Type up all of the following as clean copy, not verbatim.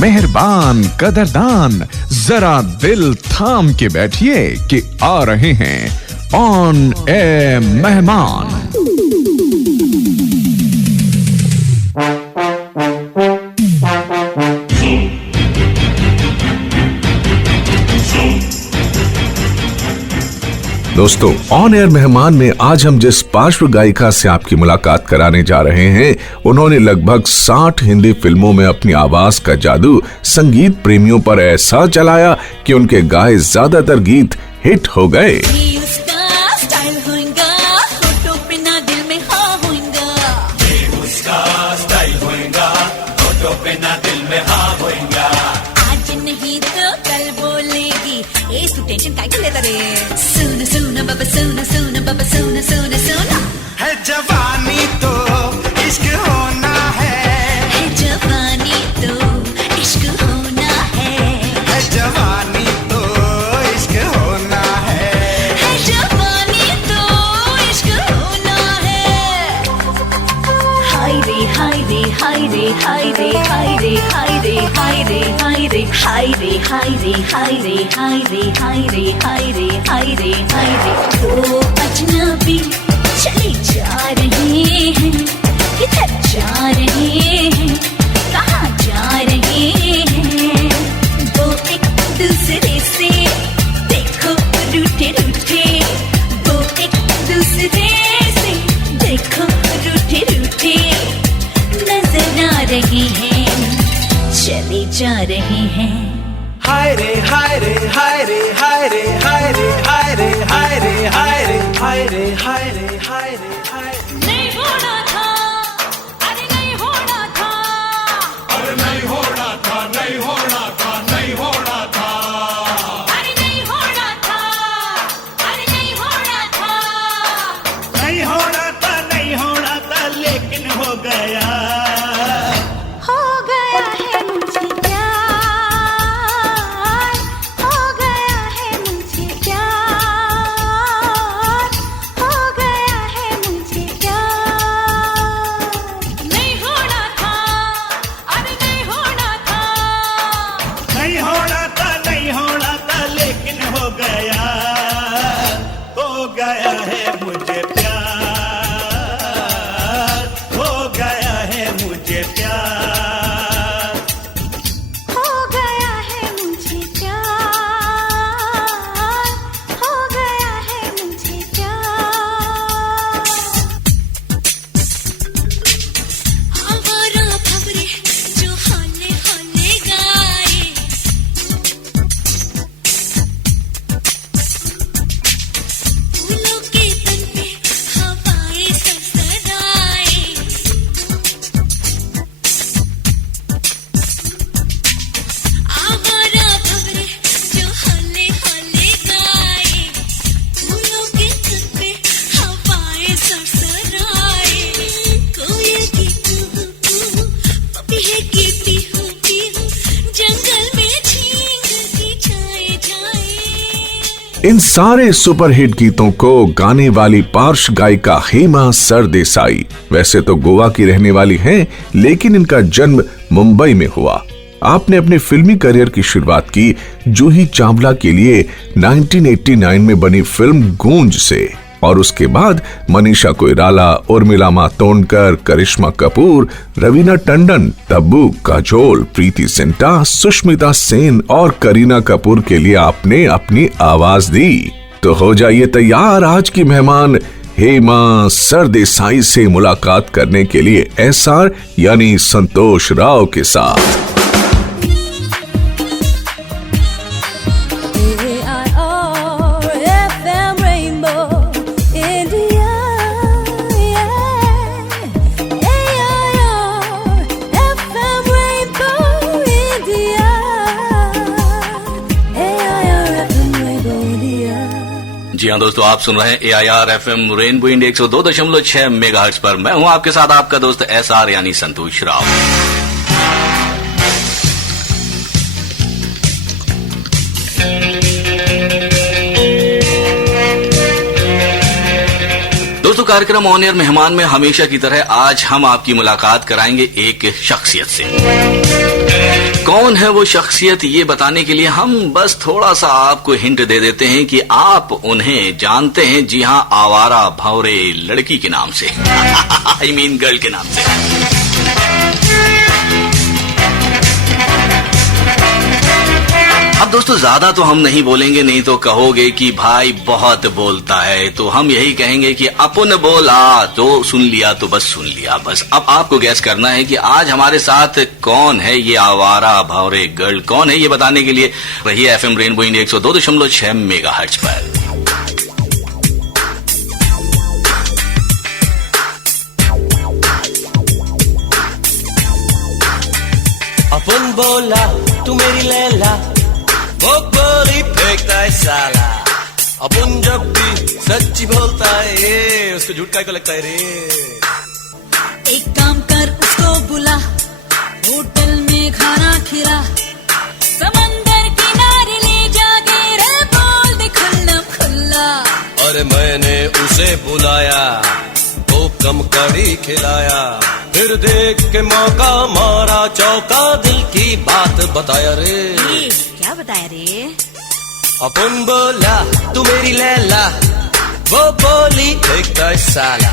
मेहरबान कदरदान, जरा दिल थाम के बैठिए कि आ रहे हैं ऑन ए मेहमान। दोस्तों, ऑन एयर मेहमान में आज हम जिस पार्श्व गायिका से आपकी मुलाकात कराने जा रहे हैं, उन्होंने लगभग 60 हिंदी फिल्मों में अपनी आवाज का जादू संगीत प्रेमियों पर ऐसा चलाया कि उनके गाए ज्यादातर गीत हिट हो गए। सुन सुन बाबा सुन सुन बाबा सुन सुन सुन, है जवानी तो इश्क होना है जवानी तो इश्क होना है जवानी तो इश्क होना है जवानी तो इश्क होना है। हाय रे हाय रे हाय रे हाय रे हाय रे हाय रे हाय रे हाय रे हाय रे हाय रे हाय रे हाय रे हाय रे हाय रे हाय रे हाय रे। दो अजनबी चले जा रहे हैं, किधर जा रहे हैं, कहाँ जा रहे हैं। दो एक दूसरे से देखो रूठे रूठे, दो एक दूसरे से देखो रूठे रूठे नजर आ रहे हैं, चले जा रहे हैं। हाय रे हाय रे हाय रे हाय रे हाय रे हाय रे हाय रे हाय रे हाय रे हाय रे हाय रे हाय रे। नहीं होना था, अरे नहीं होना था, अरे नहीं होना था, नहीं होना था, नहीं होना था, अरे नहीं होना था, अरे नहीं होना था, नहीं होना था, नहीं होना था, लेकिन हो गया है मुझे इन सारे सुपरहिट गीतों को गाने वाली पार्श्व गायिका हेमा सरदेसाई वैसे तो गोवा की रहने वाली हैं, लेकिन इनका जन्म मुंबई में हुआ। आपने अपने फिल्मी करियर की शुरुआत की जूही चावला के लिए 1989 में बनी फिल्म गूंज से, और उसके बाद मनीषा कोइराला, उर्मिला मातोंडकर, करिश्मा कपूर, रवीना टंडन, तब्बू, काजोल, प्रीति जिंटा, सुष्मिता सेन और करीना कपूर के लिए आपने अपनी आवाज दी। तो हो जाइए तैयार आज की मेहमान हेमा सरदेसाई से मुलाकात करने के लिए एसआर यानी संतोष राव के साथ। जी हाँ दोस्तों, आप सुन रहे हैं AIR FM rainbow India 102.6 megahertz पर। मैं हूं आपके साथ आपका दोस्त SR यानी संतोष राव। दोस्तों, कार्यक्रम ऑन एयर मेहमान में हमेशा की तरह आज हम आपकी मुलाकात कराएंगे एक शख्सियत से। कौन है वो शख्सियत, ये बताने के लिए हम बस थोड़ा सा आपको हिंट दे देते हैं कि आप उन्हें जानते हैं। जी हाँ, आवारा भंवरे लड़की के नाम से आई मीन गर्ल के नाम से। अब दोस्तों ज्यादा तो हम नहीं बोलेंगे, नहीं तो कहोगे कि भाई बहुत बोलता है। तो हम यही कहेंगे कि अपन बोला तो सुन लिया, तो बस सुन लिया। बस अब आपको गैस करना है कि आज हमारे साथ कौन है ये आवारा भंवरे गर्ल, कौन है ये बताने के लिए रहिए एफएम रेनबो इंडिया 102.6 मेगाहर्ट्ज पर। अपन बोला तू मेरी लैला, वो बोली फेंकता है साला। अपन जब भी सच्ची बोलता है, उसको झूठ काहे को लगता है रे। एक काम कर, उसको बुला, होटल में खाना खिला, समंदर किनारे ले जाके रे बोल दे खुल्लम खुल्ला। अरे मैंने उसे बुलाया तो कम कड़ी खिलाया, फिर देख के मौका मारा चौका, दिल की बात बताया रे। क्या बताया रे? अपन बोला तू मेरी लैला, वो बोली फेंकता है साला।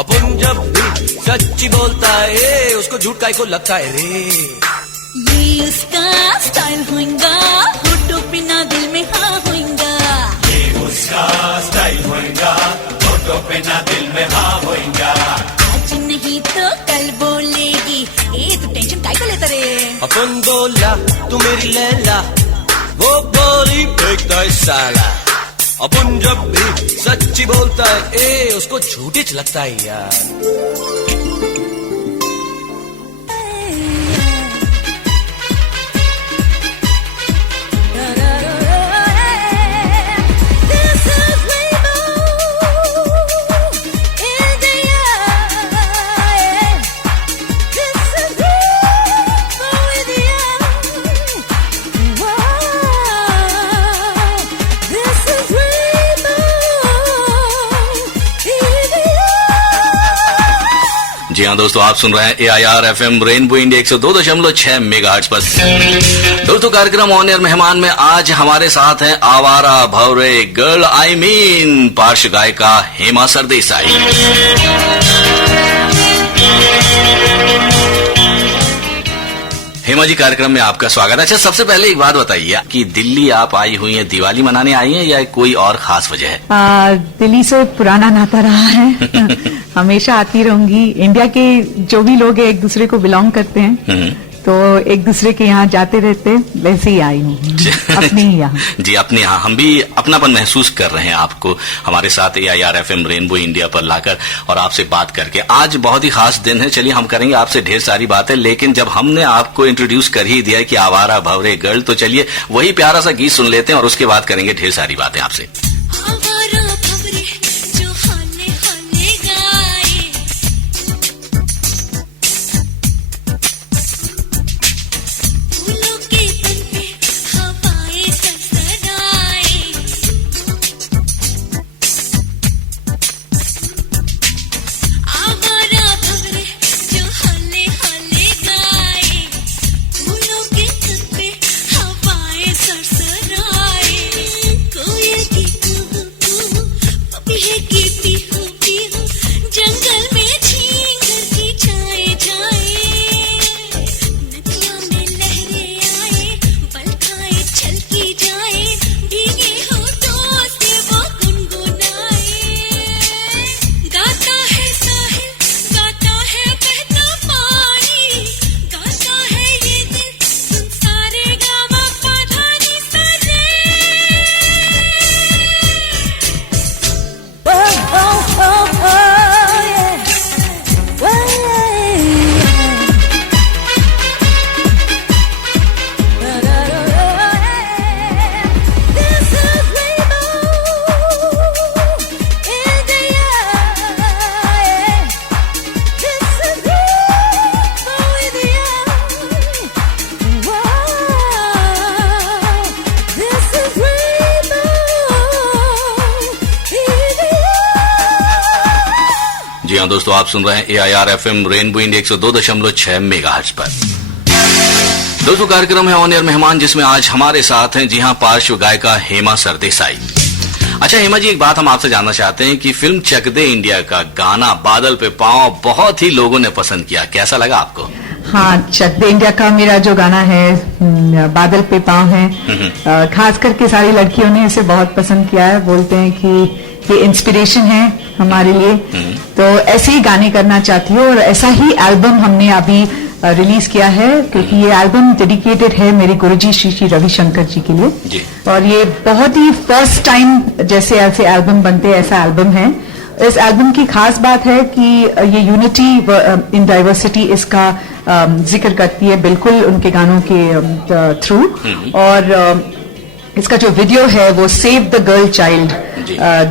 अपन जब भी सच्ची बोलता है, उसको झूठ काहे को लगता है रे। ये उसका स्टाइल होगा, होठों पे ना दिल में हाँ होगा। ये उसका स्टाइल होगा, होठों पे ना दिल में हाँ होगा। आज नहीं तो कल बोलेगी, ए तू टेंशन काहे को लेता रे। अपन बोला तू मेरी लैला, वो बोली फेंकता है साला। अपन जब भी सच्ची बोलता है, उसको झूठी लगता है यार। जी हाँ दोस्तों, आप सुन रहे हैं AIR FM rainbow India 102.6 megahertz पर। दोस्तों कार्यक्रम ऑन एयर मेहमान में आज हमारे साथ हैं आवारा भंवरे गर्ल आई मीन पार्श्व गायिका हेमा सरदेसाई। हेमा जी, कार्यक्रम में आपका स्वागत। अच्छा, सबसे पहले एक बात बताइए कि दिल्ली आप आई हुई हैं, दिवाली मनाने आई हैं या कोई और खास वजह है? दिल्ली से पुराना नाता रहा है हमेशा आती रहूंगी। इंडिया के जो भी लोग हैं एक दूसरे को बिलोंग करते हैं, तो एक दूसरे के यहाँ जाते रहते, वैसे ही आई हूँ अपने ही यहाँ। जी, अपने यहाँ हम भी अपनापन महसूस कर रहे हैं आपको हमारे साथ AIR FM रेनबो इंडिया पर लाकर और आपसे बात करके। आज बहुत ही खास दिन है, चलिए हम करेंगे आपसे ढेर सारी बातें, लेकिन जब हमने आपको इंट्रोड्यूस कर ही दिया कि आवारा भंवरे गर्ल, तो चलिए वही प्यारा सा गीत सुन लेते हैं और उसके बाद करेंगे ढेर सारी बातें आपसे। जी हाँ दोस्तों, आप सुन रहे हैं AIR FM rainbow India 102.6 megahertz पर। दोस्तों, कार्यक्रम है ऑन एयर मेहमान, जिसमें आज हमारे साथ हैं, जी हाँ, पार्श्व गायिका हेमा सरदेसाई। अच्छा हेमा जी, एक बात हम आपसे जानना चाहते हैं कि फिल्म चक दे इंडिया का गाना बादल पे पाँव बहुत ही लोगों ने पसंद किया, कैसा लगा आपको? हाँ, चक दे इंडिया का मेरा जो गाना है बादल पे पाँव है, खास करके सारी लड़कियों ने इसे बहुत पसंद किया है। बोलते हैं कि ये इंस्पिरेशन है हमारे लिए, तो ऐसे ही गाने करना चाहती हूँ और ऐसा ही एल्बम हमने अभी रिलीज किया है, क्योंकि ये एल्बम डेडिकेटेड है मेरे गुरुजी श्री श्री रविशंकर जी के लिए जी। और ये बहुत ही फर्स्ट टाइम जैसे ऐसे एल्बम बनते हैं, ऐसा एल्बम है। इस एल्बम की खास बात है कि ये यूनिटी इन डाइवर्सिटी इसका जिक्र करती है बिल्कुल उनके गानों के थ्रू। और इसका जो वीडियो है वो सेव द गर्ल चाइल्ड,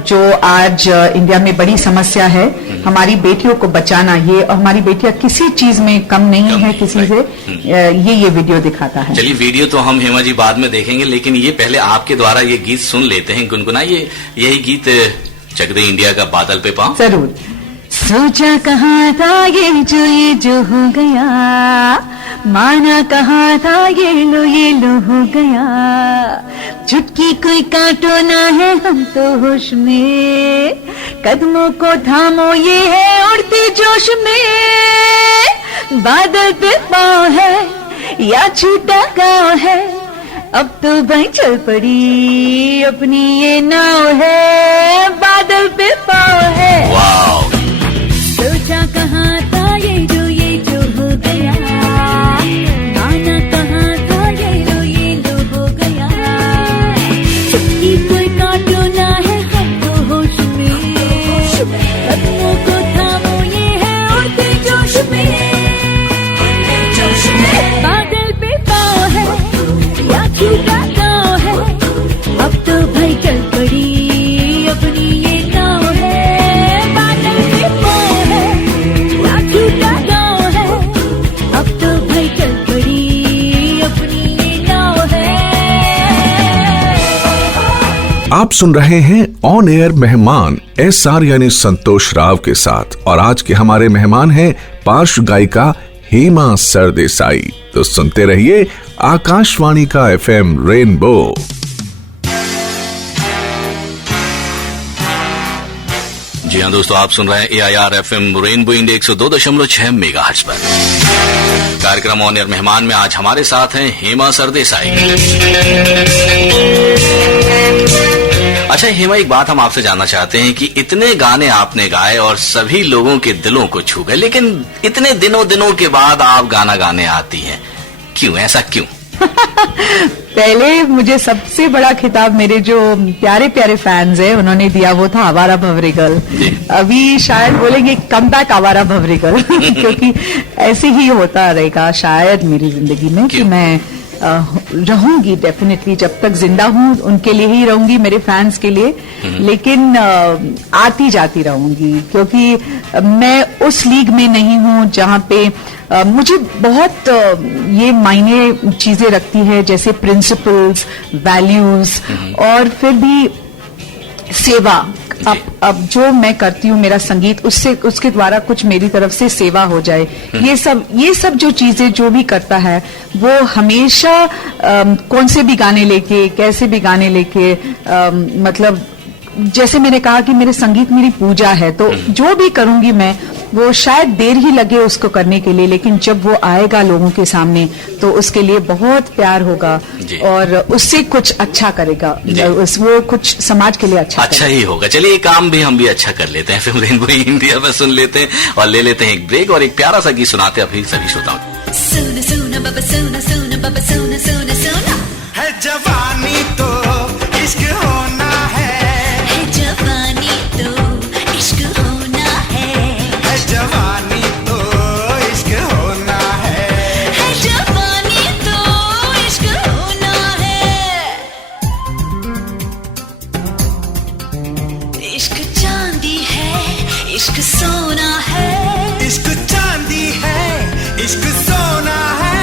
जो आज इंडिया में बड़ी समस्या है, हमारी बेटियों को बचाना, ये और हमारी बेटियां किसी चीज में कम नहीं है किसी से, ये वीडियो दिखाता है। चलिए, वीडियो तो हम हेमा जी बाद में देखेंगे, लेकिन ये पहले आपके द्वारा ये गीत सुन लेते हैं, गुनगुनाइए यही गीत चक दे इंडिया का बादल पे पाँव। जरूर। सोचा कहाँ था ये जो हो गया, माना कहाँ था ये लो हो गया, चुटकी कोई काटो ना है हम तो होश में, कदमों को थामो ये है उड़ते जोश में, बादल पे पाँव है या छूटा गाँव है, अब तो भाई चल पड़ी अपनी ये नाव है, बादल पे पाँव है। वाह, सोचा कहाँ था ये जो हो गया, आना कहाँ था ये लो हो गया, चुटकी कोई काटो ना है हम तो होश में, कदमों को थामो ये है उड़ते जोश में, बादल पे पाँव है या छूटा गाँव है, अब तो भाई चल पड़ी अपनी ये नाव है, बादल पे पाँव है या छूटा गाँव है, अब तो भाई चल पड़ी अपनी ये नाव है। आप सुन रहे हैं ऑन एयर मेहमान SR यानी संतोष राव के साथ, और आज के हमारे मेहमान हैं पार्श्व गायिका हेमा सरदेसाई। तो सुनते रहिए आकाशवाणी का FM रेनबो। जी हाँ दोस्तों, आप सुन रहे हैं AIR FM rainbow India 102.6 megahertz पर। कार्यक्रम ऑन एयर मेहमान में आज हमारे साथ हैं हेमा सरदेसाई। अच्छा हेमा, एक बात हम आपसे जानना चाहते हैं कि इतने गाने आपने गाए और सभी लोगों के दिलों को छू गए, लेकिन इतने दिनों के बाद आप गाना गाने आती हैं, क्यों, ऐसा क्यों? पहले मुझे सबसे बड़ा खिताब मेरे जो प्यारे प्यारे फैंस हैं उन्होंने दिया, वो था आवारा भंवरेगल। अभी शायद बोलेंगे कम बैक आवारा भंवरेगल क्योंकि ऐसे ही होता रहेगा शायद मेरी जिंदगी में कि मैं रहूंगी डेफिनेटली, जब तक जिंदा हूं उनके लिए ही रहूंगी, मेरे फैंस के लिए, लेकिन आती जाती रहूंगी, क्योंकि मैं उस लीग में नहीं हूं जहां पे मुझे बहुत ये मायने चीजें रखती है, जैसे प्रिंसिपल्स, वैल्यूज और फिर भी सेवा। अब जो मैं करती हूँ मेरा संगीत, उसके द्वारा कुछ मेरी तरफ से सेवा हो जाए, ये सब जो चीजें जो भी करता है वो हमेशा कौन से भी गाने लेके, कैसे भी गाने लेके, मतलब जैसे मैंने कहा कि मेरे संगीत मेरी पूजा है, तो जो भी करूंगी मैं वो शायद देर ही लगे उसको करने के लिए, लेकिन जब वो आएगा लोगों के सामने तो उसके लिए बहुत प्यार होगा और उससे कुछ अच्छा करेगा, वो कुछ समाज के लिए अच्छा ही होगा। चलिए काम भी हम भी अच्छा कर लेते हैं, फिल्म रेनबो इंडिया में सुन लेते हैं और ले लेते हैं एक ब्रेक और एक प्यारा सा गीत सुनाते हैं अभी सभी श्रोताओं। सुन सुन बाबा सुन सुन बाबा सुन सुन सुन, है जवानी तो इश्क होना है जवानी तो इश्क होना है जवानी तो इश्क होना है जवानी तो इश्क होना है, इश्क चांदी है इश्क सोना है, इश्क चांदी है इश्क सोना है,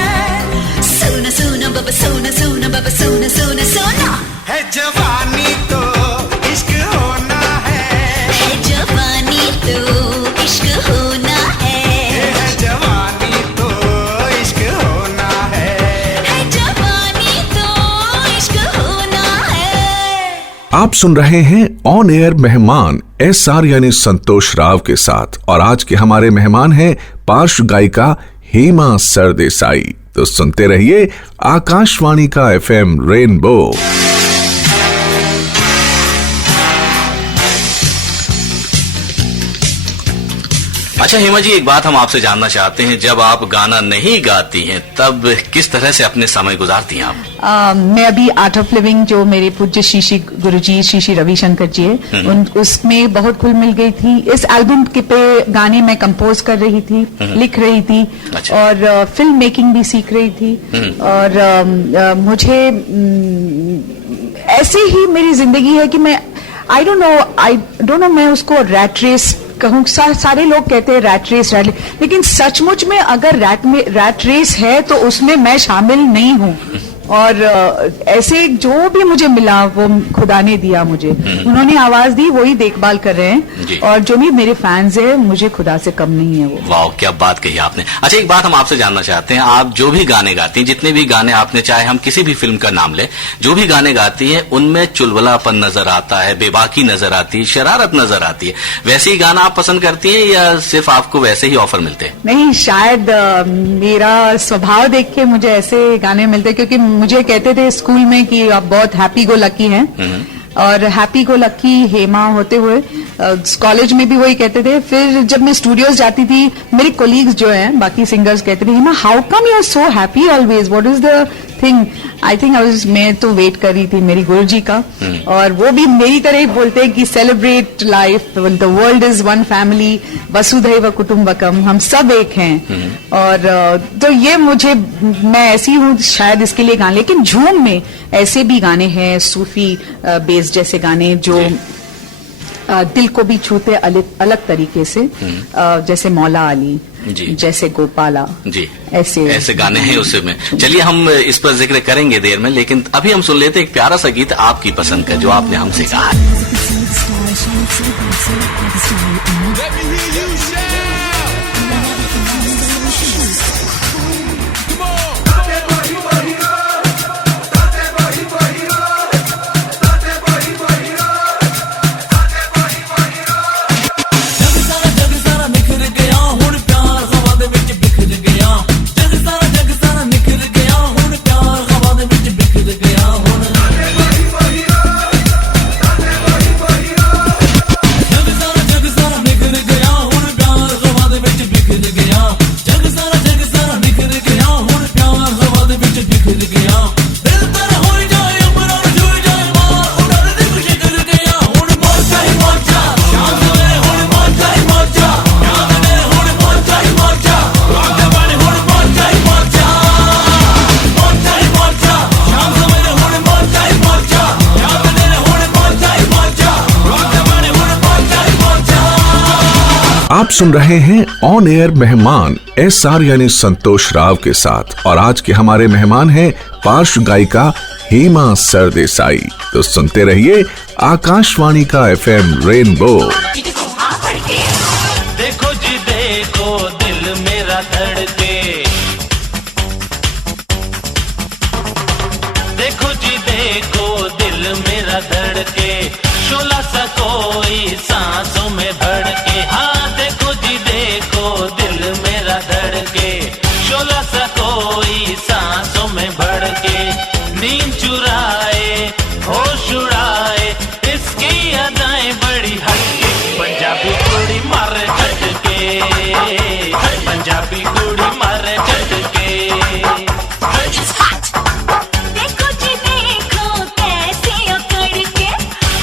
सोना सोना बाबा सोना सोना बाबा सोना सोना सोना, है जवानी तो इश्क होना है जवानी तो इश्क होना है जवानी तो इश्क होना है आप सुन रहे हैं ऑन एयर मेहमान SR यानी संतोष राव के साथ, और आज के हमारे मेहमान हैं पार्श्व गायिका हेमा सरदेसाई। तो सुनते रहिए आकाशवाणी का FM रेनबो। अच्छा हेमा जी, एक बात हम आपसे जानना चाहते हैं, जब आप गाना नहीं गाती हैं तब किस तरह से अपने समय गुजारती हैं आप? मैं अभी आर्ट ऑफ लिविंग, जो मेरे पूज्य श्री गुरुजी श्री रविशंकर जी है, उसमें बहुत खुल मिल गई थी। इस एल्बम के पे गाने मैं कंपोज कर रही थी, लिख रही थी। अच्छा। और फिल्म मेकिंग भी सीख रही थी। और मुझे ऐसे ही मेरी जिंदगी है कि मैं आई डोंट नो मैं उसको रैट रेस कहूँ। सारे लोग कहते हैं रैट रेस, लेकिन सचमुच में अगर रैट रेस है तो उसमें मैं शामिल नहीं हूँ। और ऐसे जो भी मुझे मिला वो खुदा ने दिया मुझे, उन्होंने आवाज दी, वही देखभाल कर रहे हैं। और जो भी मेरे फैंस हैं, मुझे खुदा से कम नहीं है वो। वाह, क्या बात कही आपने। अच्छा, एक बात हम आपसे जानना चाहते हैं, आप जो भी गाने गाती हैं, जितने भी गाने आपने, चाहे हम किसी भी फिल्म का नाम लें, जो भी गाने गाती हैं उनमें चुलबुलापन नजर आता है, बेबाकी नजर आती है, शरारत नजर आती है। वैसे ही गाना आप पसंद करती हैं या सिर्फ आपको वैसे ही ऑफर मिलते हैं? नहीं, शायद मेरा स्वभाव देख के मुझे ऐसे गाने मिलते, क्योंकि मुझे कहते थे स्कूल में कि आप बहुत हैप्पी गो लकी हैं। और हैप्पी गो लकी हेमा होते हुए कॉलेज में भी वही कहते थे। फिर जब मैं स्टूडियोज जाती थी, मेरे कोलीग्स जो हैं, बाकी सिंगर्स कहते थे, Hema how come you are so happy always, what is the thing? I think मैं तो वेट कर रही थी मेरी गुरुजी का, और वो भी मेरी तरह ही बोलते हैं कि celebrate life, the world is one family, वसुधैव कुटुंबकम, हम सब एक हैं। और तो ये मुझे, मैं ऐसी हूँ शायद इसके लिए गाने। लेकिन झूम में ऐसे भी गाने हैं, सूफी बेस जैसे गाने जो दिल को भी छूते अलग तरीके से, जैसे मौला अली जी, जैसे गोपाला जी, ऐसे गाने हैं उसमें। चलिए हम इस पर जिक्र करेंगे देर में, लेकिन अभी हम सुन लेते हैं एक प्यारा सा गीत आपकी पसंद का, जो आपने हमसे कहा। आप सुन रहे हैं ऑन एयर मेहमान SR यानी संतोष राव के साथ, और आज के हमारे मेहमान हैं पार्श्व गायिका हेमा सरदेसाई। तो सुनते रहिए आकाशवाणी का FM रेनबो। देखो जी देखो दिल मेरा धड़के, देखो जी देखो दिल मेरा धड़के, शोला सा कोई सांसों में भड़के। हाँ देखो जी देखो दिल मेरा धड़के, शोला सा कोई सांसों में भड़के। नींद चुराए होश उड़ाए, इसकी अदाएं बड़ी हटके। पंजाबी कुड़ी मारे झटके, पंजाबी कुड़ी मारे झटके। देखो जी देखो कैसे अकड़ के,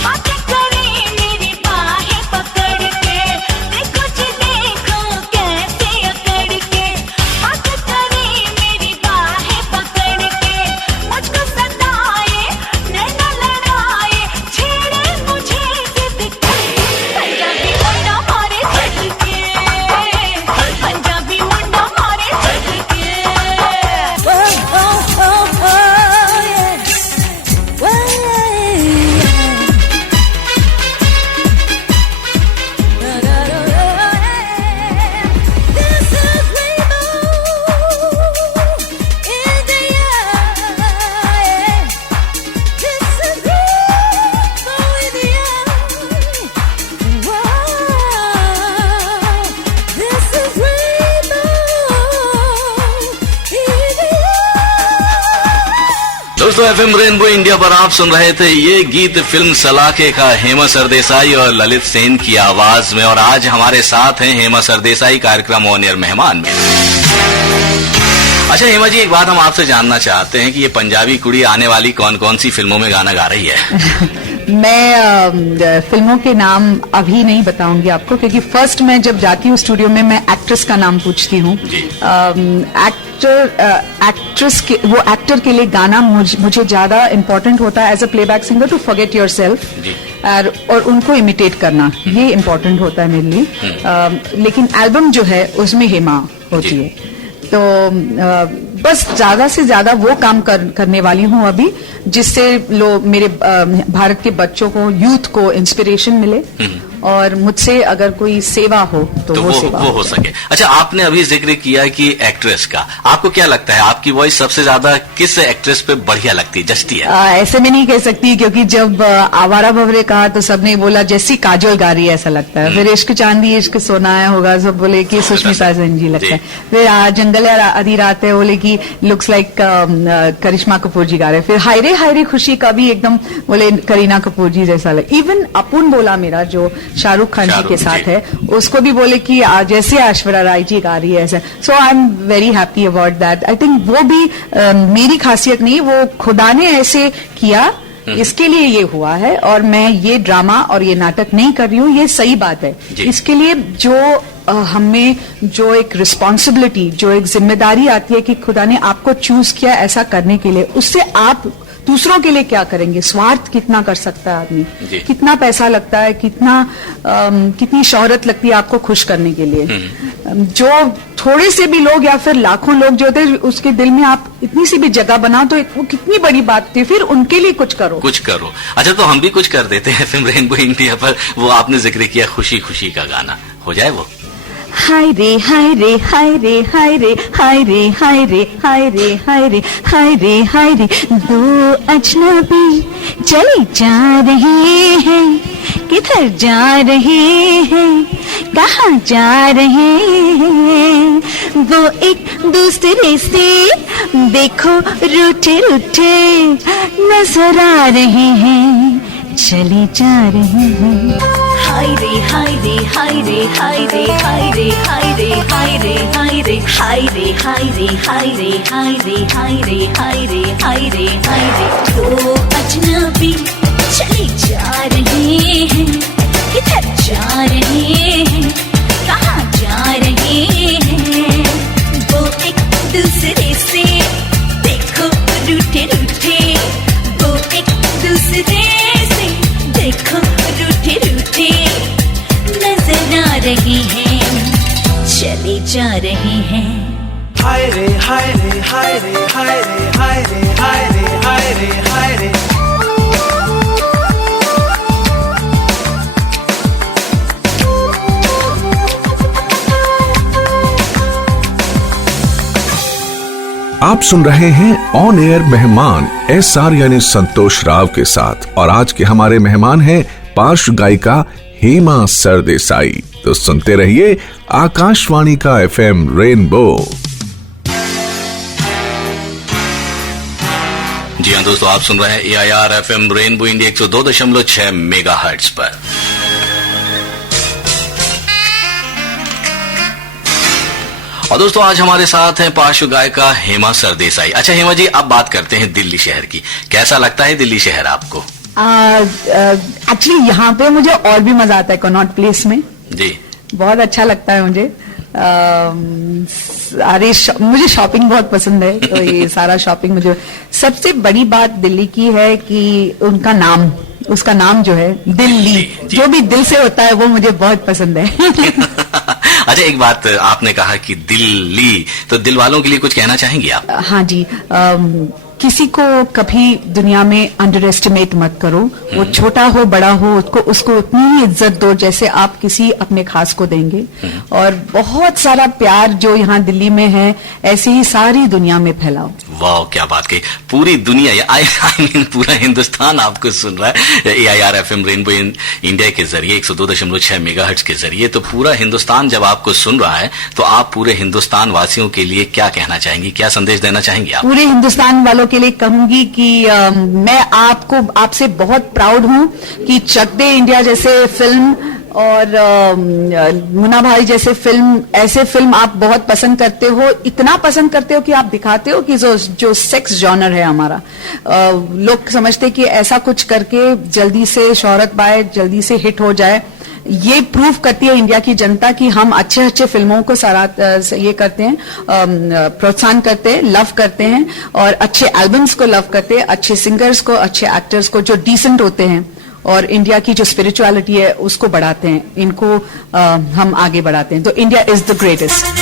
बातें करे मेरी बाहें पकड़ के। देखो जी देखो कैसे अकड़ के, बातें करे मेरी बाहें दोस्तों एफएम रेनबो इंडिया पर आप सुन रहे थे ये गीत फिल्म सलाखे का हेमा सरदेसाई और ललित सेन की आवाज में। और आज हमारे साथ हैं हेमा सरदेसाई कार्यक्रम ऑन एयर मेहमान में। अच्छा हेमा जी, एक बात हम आपसे जानना चाहते हैं कि ये पंजाबी कुड़ी आने वाली कौन कौन सी फिल्मों में गाना गा रही है? मैं फिल्मों के नाम अभी नहीं बताऊंगी आपको, क्योंकि फर्स्ट मैं जब जाती हूँ स्टूडियो में मैं एक्ट्रेस का नाम पूछती हूँ। एक्ट्रेस के, वो एक्टर के लिए गाना मुझे ज्यादा इम्पोर्टेंट होता है as a playback singer, to forget yourself और उनको इमिटेट करना, ये इम्पोर्टेंट होता है मेरे लिए। लेकिन एल्बम जो है उसमें हेमा होती है, तो बस ज्यादा से ज्यादा वो काम करने वाली हूँ अभी, जिससे लोग मेरे भारत के बच्चों को, यूथ को इंस्पिरेशन मिले और मुझसे अगर कोई सेवा हो तो वो सेवा हो सके। अच्छा, आपने अभी जिक्र किया कि एक्ट्रेस का, आपको क्या लगता है आपकी वॉइस सबसे ज्यादा किस एक्ट्रेस पे बढ़िया लगती है, जचती है? ऐसे में नहीं कह सकती, क्योंकि जब आवारा भंवरे कहा तो सबने बोला जैसी काजोल गा रही है ऐसा लगता है। फिर इश्क चांदी इश्क सोना है होगा, सब बोले कि सुष्मिता सेन जी लगता है। फिर जंगल आधी रात है बोले कि लुक्स लाइक करिश्मा कपूर जी गा रहे। फिर हाय रे खुशी का भी एकदम बोले करीना कपूर जी जैसा लगे। इवन अपुन बोला मेरा जो शाहरुख खान जी के साथ है, उसको भी बोले कि जैसे ऐश्वर्या राय जी गा रही है ऐसे। So I am very happy about that. I think वो भी मेरी खासियत नहीं, वो खुदा ने ऐसे किया, इसके लिए ये हुआ है। और मैं ये ड्रामा और ये नाटक नहीं कर रही हूँ, ये सही बात है। इसके लिए जो हमें जो एक रिस्पॉन्सिबिलिटी, जो एक जिम्मेदारी आती है कि खुदा ने आपको चूज किया ऐसा करने के लिए, उससे आप दूसरों के लिए क्या करेंगे? स्वार्थ कितना कर सकता है आदमी, कितना पैसा लगता है, कितनी शोहरत लगती है आपको खुश करने के लिए। जो थोड़े से भी लोग या फिर लाखों लोग जो होते हैं उसके दिल में आप इतनी सी भी जगह बनाओ तो वो कितनी बड़ी बात थी। फिर उनके लिए कुछ करो। अच्छा, तो हम भी कुछ कर देते हैं एफएम रेनबो इंडिया पर। वो आपने जिक्र किया खुशी खुशी का गाना, हो जाए वो? हाय रे हाय रे हाय रे हाय रे हाय रे हाय रे हाय रे हाय रे हाय रे हाय रे, दो अजनबी चले जा रहे हैं, किधर जा रहे हैं, कहाँ जा रहे हैं, वो एक दूसरे से देखो रूठे रूठे नजर आ रहे हैं, चले जा रहे हैं। हाय रे हाय रे हाय रे हाय रे हाय रे हाय रे हाय रे हाय रे हाय रे हाय रे हाय रे हाय रे हाय रे हाय रे हाय रे हाय रे, दो अजनबी चले जा रहे हैं, किधर जा रहे हैं, कहाँ जा रहे हैं, वो एक दूसरे से देखो रूठे रूठे, वो एक दूसरे से देखो रूठे रूठे नजर आ रहे हैं, चले जा रहे हैं। हाय रे हाय रे हाय रे हाय रे हाय रे हाय रे हाय रे हाय रे। आप सुन रहे हैं ऑन एयर मेहमान SR यानी संतोष राव के साथ, और आज के हमारे मेहमान हैं पार्श्व गायिका हेमा सरदेसाई। तो सुनते रहिए आकाशवाणी का FM रेनबो। जी हाँ दोस्तों, आप सुन रहे हैं AIR FM rainbow India 102.6 megahertz पर। और दोस्तों आज हमारे साथ हैं पार्श्व गायिका हेमा सरदेसाई। अच्छा हेमा जी, अब बात करते हैं दिल्ली शहर की। कैसा लगता है दिल्ली शहर आपको? एक्चुअली यहाँ पे मुझे और भी मजा आता है कनॉट प्लेस में। जी, बहुत अच्छा लगता है मुझे। अरे मुझे शॉपिंग बहुत पसंद है, तो ये सारा शॉपिंग मुझे। सबसे बड़ी बात दिल्ली की है कि उनका नाम, उसका नाम जो है दिल्ली, जो भी दिल से होता है वो मुझे बहुत पसंद है। अच्छा, एक बात आपने कहा कि दिल्ली, तो दिल वालों के लिए कुछ कहना चाहेंगी आप? हाँ जी, किसी को कभी दुनिया में अंडर एस्टिमेट मत करो। वो छोटा हो बड़ा हो, उसको उतनी ही इज्जत दो जैसे आप किसी अपने खास को देंगे। और बहुत सारा प्यार जो यहाँ दिल्ली में है ऐसे ही सारी दुनिया में फैलाओ। वाह, क्या बात कही। पूरी दुनिया, आई मीन पूरा हिंदुस्तान आपको सुन रहा है AIR FM रेनबो इंडिया के जरिए 102.6 मेगाहर्ट्ज के जरिए। तो पूरा हिंदुस्तान जब आपको सुन रहा है तो आप पूरे हिंदुस्तान वासियों के लिए क्या कहना चाहेंगी, क्या संदेश देना चाहेंगी आप? पूरे हिंदुस्तान वालों के लिए कहूंगी कि मैं आपसे बहुत प्राउड हूं कि चक दे इंडिया जैसे फिल्म और मुन्ना भाई जैसे फिल्म, ऐसे फिल्म आप बहुत पसंद करते हो, इतना पसंद करते हो कि आप दिखाते हो कि जो सेक्स जॉनर है हमारा, लोग समझते कि ऐसा कुछ करके जल्दी से शोहरत पाए, जल्दी से हिट हो जाए। ये प्रूव करती है इंडिया की जनता कि हम अच्छे अच्छे फिल्मों को ये करते हैं, प्रोत्साहन करते हैं, लव करते हैं, और अच्छे एल्बम्स को लव करते हैं, अच्छे सिंगर्स को, अच्छे एक्टर्स को जो डिसेंट होते हैं, और इंडिया की जो स्पिरिचुअलिटी है उसको बढ़ाते हैं, इनको हम आगे बढ़ाते हैं। तो इंडिया इज द ग्रेटेस्ट।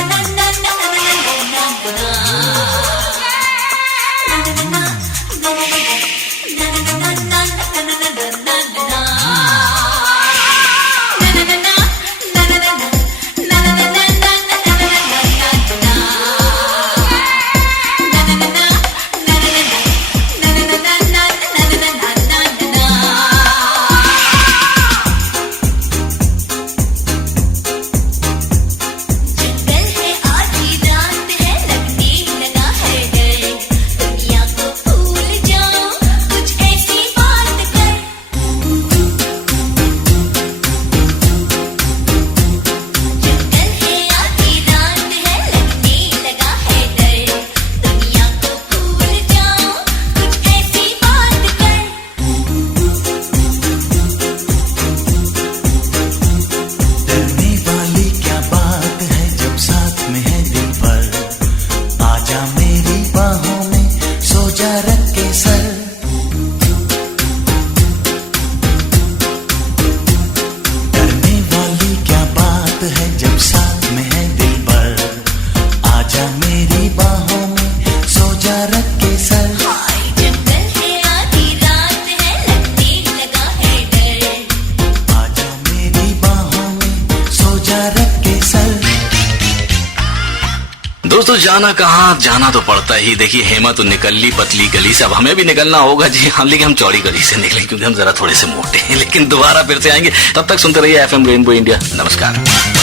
दोस्तों, जाना कहाँ, जाना तो पड़ता ही। देखिए हेमा तो निकल ली पतली गली से, अब हमें भी निकलना होगा जी हाँ, लेकिन हम चौड़ी गली से निकले क्योंकि हम जरा थोड़े से मोटे हैं, लेकिन दोबारा फिर से आएंगे। तब तक सुनते रहिए FM रेनबो इंडिया। नमस्कार।